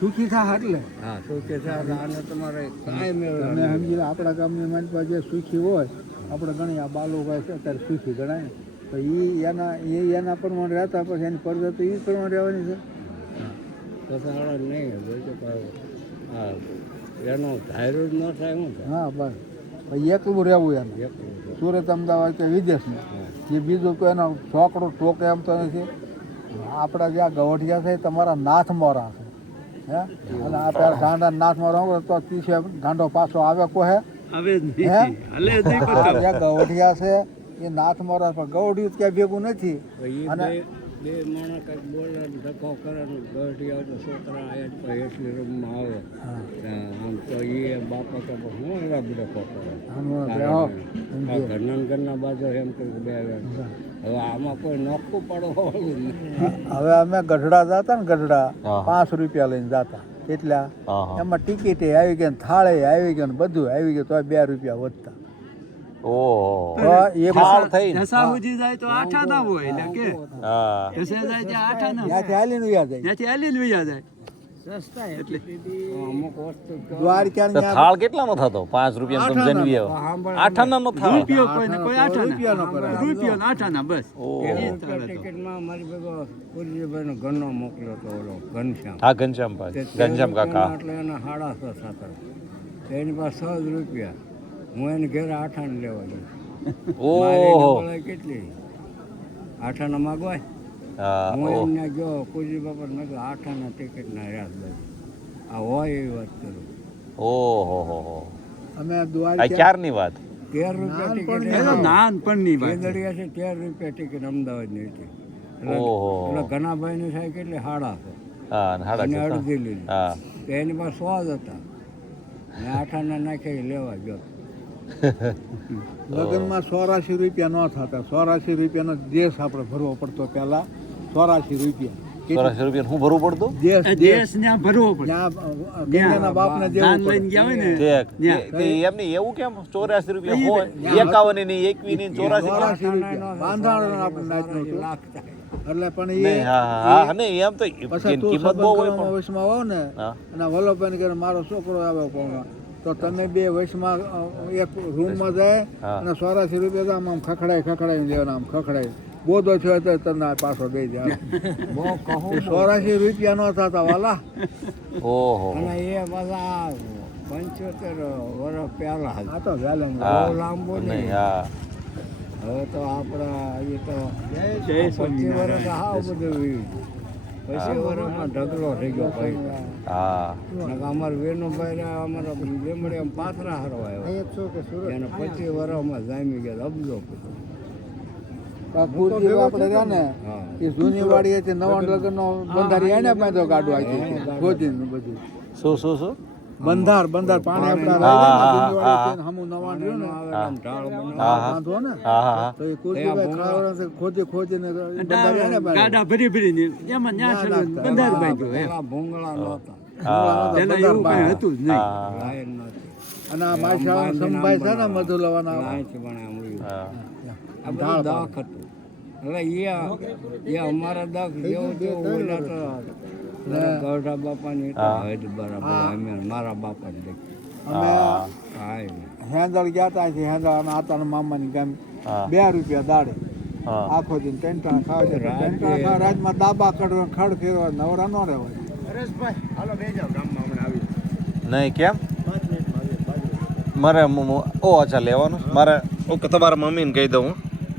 સુખી થા એટલે હા સુખી થા એટલે આને તમારે કાંઈ તમે મેળવવાનું સમજી લો આપણા ગામની મારી પાસે જે સુખી હોય આપણે ગણી આ બાલુભાઈ છે અત્યારે સુખી ગણાય ને તો એના પ્રમાણે રહેતા પછી એની પરજા તો એ પ્રમાણે રહેવાની છે. કસાડા નહીં હા એનો ધાયરો જ ન થાય શું થાય. હા બસ પછી એકલું રહેવું એને સુરત અમદાવાદ કે વિદેશમાં જે બીજું તો એનો છોકરો ટોકે એમ તો નથી. આપણા જે આ ગવઠિયા છે તમારા નાથ મોરા છે હે અને આ પેલા ગાંડા નાથ મોરા તો તીસે ગાંડો પાછો આવે કોહે હવે ગવઠિયા છે એ નાથ મોરા પણ ગવઠિયું ક્યાંય ભેગું નથી. અને બે માણસ કંઈક બોલે ધક્કો કરે ને ગઢી આવે તો છોકરા આવ્યા તો એટલી રૂમમાં આવે આમ તો એ બાપા તો શું એવા ધક્કો કરે ઘરના બાજુ એમ કર્યું બે હવે આમાં કોઈ નોખું પડવાનું નહીં. હવે અમે ગઢડા જતા ને ગઢડા 5 રૂપિયા લઈને જતા એટલા એમાં ટિકિટે આવી ગઈ થાળે આવી ગઈ ને બધું આવી ગયું તો 2 રૂપિયા વધતા. દસાહુજી જાય તો આઠા ના હોય એટલે કે દસે જાય ત્યાં આઠા ના ત્યાંથી હાલીને વયા જાય ત્યાંથી હાલીને વયા જાય સસ્તા એટલે અમુક વસ્તુ દ્વારકા થાળ કેટલાનો થતો 5 રૂપિયા તમે જનવી આવો આઠાનો થાળ રૂપિયો કોઈને કોઈ આઠા રૂપિયો આઠા ના બસ ટિકિટમાં મારી ભેગો પુરીભાઈનો ઘરનો મોકલ્યો હતો ઓલો ઘનશ્યામ. હા ઘનશ્યામ કાકા એટલે એના 6.5 એની પાસે 100 રૂપિયા હું એને ઘેર આઠાને લેવા ગયો. ઓહો કેટલી આઠાના માગવાય હું એમને ગયો કુજી બાપા મેં કહ્યું આઠાના ટિકિટના યાદ બસ આ હોય એવી વાત કરું. ઓહો અમે આ દ્વારકા ક્યારની વાત 13 રૂપિયા ટિકિટ નાનપણની વાત છે 13 રૂપિયા ટિકિટ અમદાવાદની હતી. એટલે ઘનાભાઈની થાય કેટલી 750 અને અડધી લીધી તો એની પાસે 100 જ હતા ને આઠાના નાખી લેવા ગયો. લગ્નમાં 84 રૂપિયા ન થતા 84 રૂપિયાનો દેશ આપણે ભરવો પડતો પેલા 84 રૂપિયા 84 રૂપિયા હું ભરવું પડતું દેશ ત્યાં ભરવો પડે કન્યાના બાપને દાન લઈને ગયા હોય ને એમને એવું કેમ 84 રૂપિયા હોય 51 ની 21 ની 84 રૂપિયા બાંધાણ આપણે નાચનું હતું એટલે પણ એ હા ને એમ તો પછી તું કિંમત બહુ હોય પણ વયસમાં આવો ને અને વલ્લભભાઈ કે મારો છોકરો આવ્યો કોણ તો તમે બે વયસમાં એક રૂમમાં જાય અને 84 રૂપિયા આમ ખખડાઈ લેવાના આમ ખખડાઈ બોધો થયો તો તમને પાછો દઈ દે 84 રૂપિયા નો થતા વાલા. ઓહો અને એ બધા 75 વર્ષ પહેલા આ તો વેલે બહુ લાંબો નહીં. હા હવે તો આપણા એ તો 25 વર્ષ હાવ બધું પછી વર્ષમાં ઢગલો થઈ ગયો ભાઈ. હા અમારા વેણુભાઈ અમારા લીમડી પાથરા હરવા આવ્યો એને 25 વર્ષમાં જામી ગયા અબજો. આપણે રહ્યા ને એ જૂની વાડી હતી નવા લગ્નનો બંધારી એને બાંધો કાઢવા ગોજીને બધું શું બંધાર પાણી આપણે હમું નવા રહ્યું ને બાંધવો ને તો એ કુરજીભાઈ ખોદીને બંધારી એને ગાડા ભરીને એમાં ન્યા બંધાર બાંધ્યો ભૂંગળા નહોતા પેલા એવું કઈ હતું જ નહીં. અને આ માછા સંભાઈ છે ને મધુલવાના આ બધું દાખ હતું. હવે એ અમારા દાખ જેવું તેવું ગઢા બાપાની બરાબર અમે મારા બાપાને દેખ્યું. હેંદળ ગયા હતા હેંદળ અને આતાના મામાની ગામ 2 રૂપિયા દાડે આખો દિન 3 ટાણા ખાવા છે 3 ટાણા ખાવા રાજમાં દાબા કાઢવા ખડ ફેરવા નવરા ન રહેવાય. નહીં કેમ મારે અચ્છા લેવાનું મારે ઓકે તમારા મમ્મીને કહી દઉં